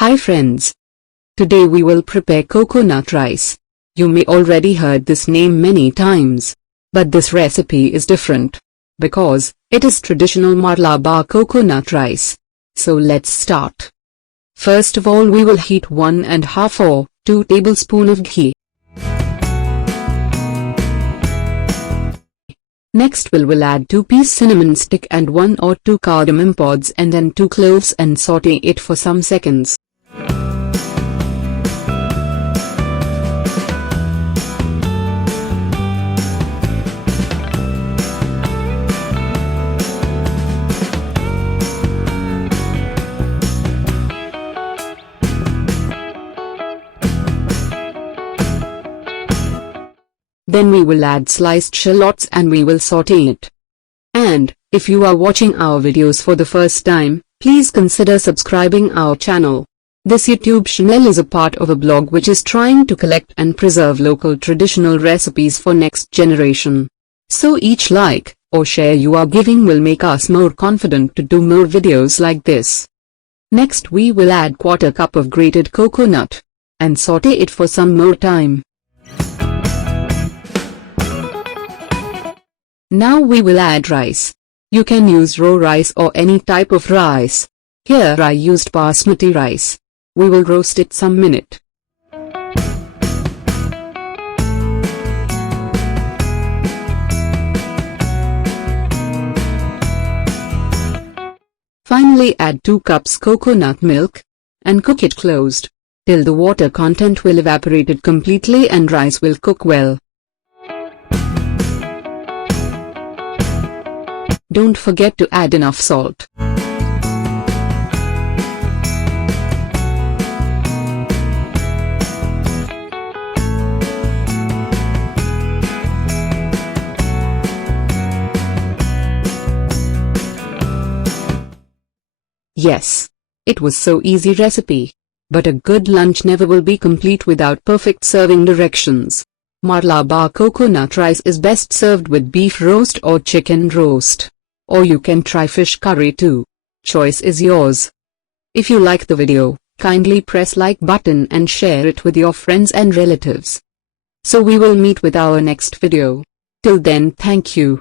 Hi friends. Today we will prepare coconut rice. You may already heard this name many times. But this recipe is different. Because it is traditional Malabar coconut rice. So let's start. First of all we will heat 1.5 or 2 tablespoons of ghee. Next we'll add 2 cinnamon stick and 1 or 2 cardamom pods and then 2 cloves and saute it for some seconds. Then we will add sliced shallots and we will saute it. And, if you are watching our videos for the first time, please consider subscribing our channel. This YouTube channel is a part of a blog which is trying to collect and preserve local traditional recipes for next generation. So each like, or share you are giving will make us more confident to do more videos like this. Next we will add 1/4 cup of grated coconut. And saute it for some more time. Now we will add rice. You can use raw rice or any type of rice. Here I used Basmati rice. We will roast it some minute. Finally add 2 cups coconut milk. And cook it closed. Till the water content will evaporate completely and rice will cook well. Don't forget to add enough salt. Yes, it was so easy recipe. But a good lunch never will be complete without perfect serving directions. Malabar coconut rice is best served with beef roast or chicken roast. Or you can try fish curry too. Choice is yours. If you like the video, kindly press like button and share it with your friends and relatives. So we will meet with our next video. Till then, thank you.